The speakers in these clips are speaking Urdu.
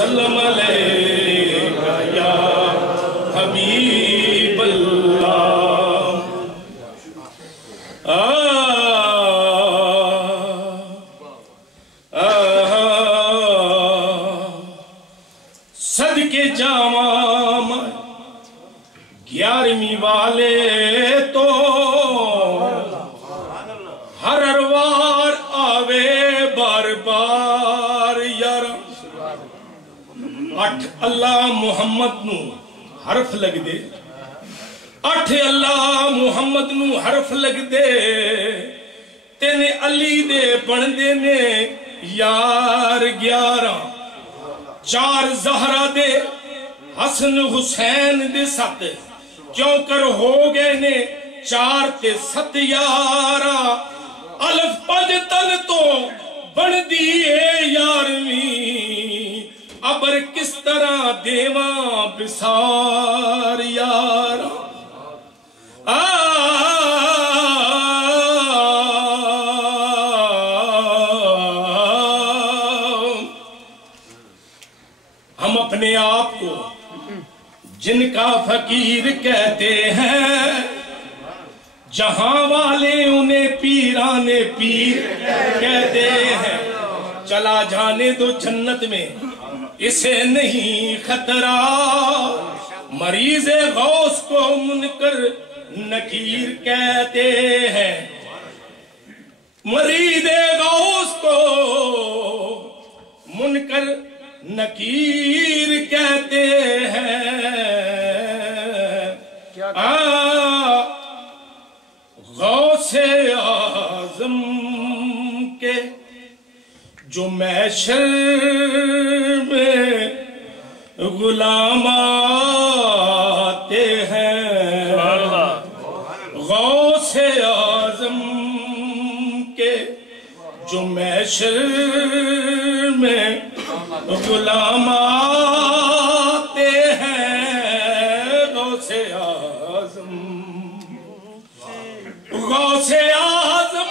وسلم علیکہ یا حبیب اللہ صدقے جامع 11ویں والے تو ہر اروار آوے بار بار یار 8 اللہ محمد نو حرف لگ دے 8 اللہ محمد نو حرف لگ دے تینے علی دے بن دے نے یار 11 4 زہرہ دے حسن حسین دے 7 کیوں کر ہو گئے نے 4 تے 7 یارہ الف 5 تن تو بن دیئے 11ویں ابر کس طرح دیواں بسار یارہ ہم اپنے آپ کو جن کا فقیر کہتے ہیں جہاں والے انہیں پیران پیر کہتے ہیں چلا جانے دو جنت میں اسے نہیں خطرہ مریض غوث کو منکر نکیر کہتے ہیں مریض غوث کو منکر نکیر کہتے ہیں غوث اعظم کے جو محشر میں غلام آتے ہیں غوث اعظم کے جو محشر میں غلام آتے ہیں غوث اعظم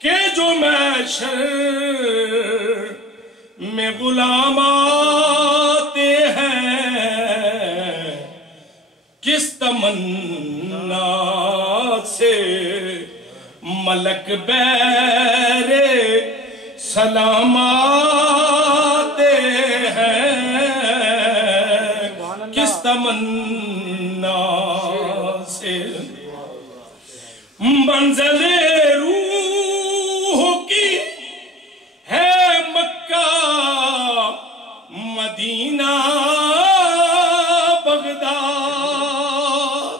کے جو محشر میں غلام آتے ہیں کس تمنا سے ملک بیر سلام آتے ہیں کس تمنا سے منزل روح کی ہے مکہ مدینہ بغداد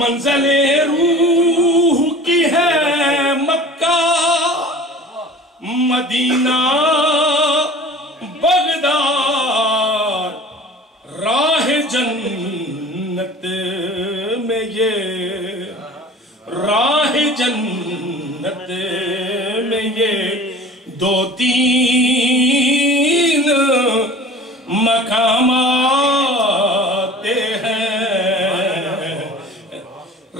منزل روح کی ہے مکہ مدینہ بغداد راہ جنت میں یہ راہ جنت میں یہ 2-3 مقام آتے ہیں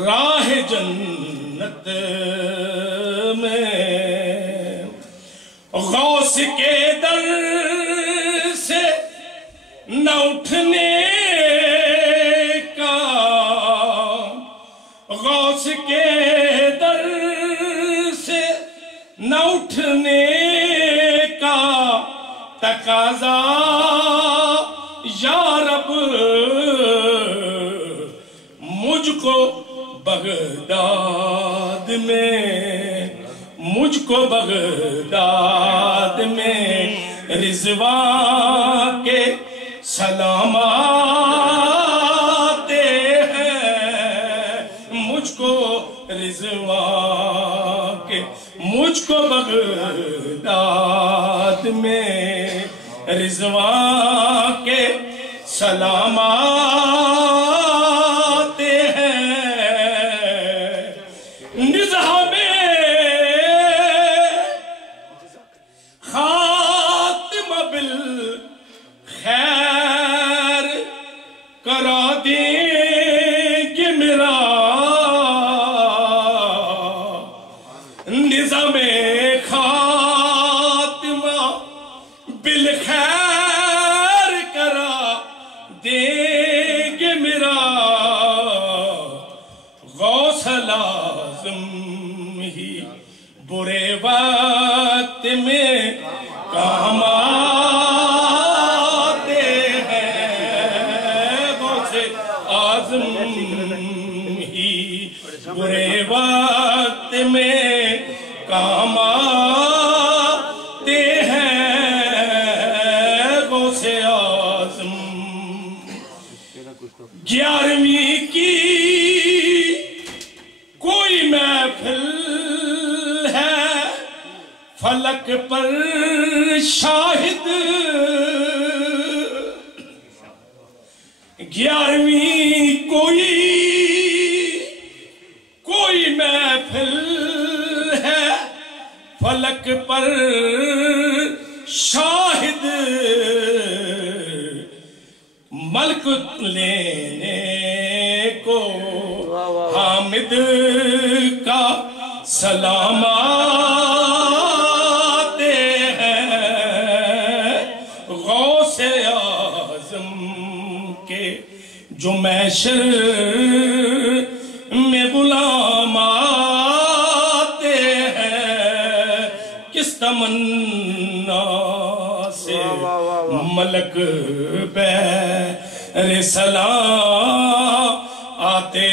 راہ جنت میں غوث کے در سے نہ اٹھنے کا غوث کے در سے نہ اٹھنے کا تقاضا یا رب مجھ کو بغداد میں رضوان کے سلام آتے ہیں مجھ کو رضوان کے مجھ کو بغداد میں رضوان کے سلام آتے ہیں نظام خاتمہ بالخیر کرا دیں گے میرا نظام خاتمہ بالخیر کرا دیں گے میرا غوث لازم ہی برے وقت میں کام آتے ہیں غوث اعظم ہی برے وقت میں کام آتے ہیں غوث اعظم 11ویں کی کوئی محفل ہے فلک پر شاہد 11ویں کوئی محفل ہے فلک پر شاہد ملک لینے کو حامد کا سلام آتے ہیں غوث اعظم کے جو محشر میں غلام آتے ہیں کس تمنا سے ملک بیر سلام آتے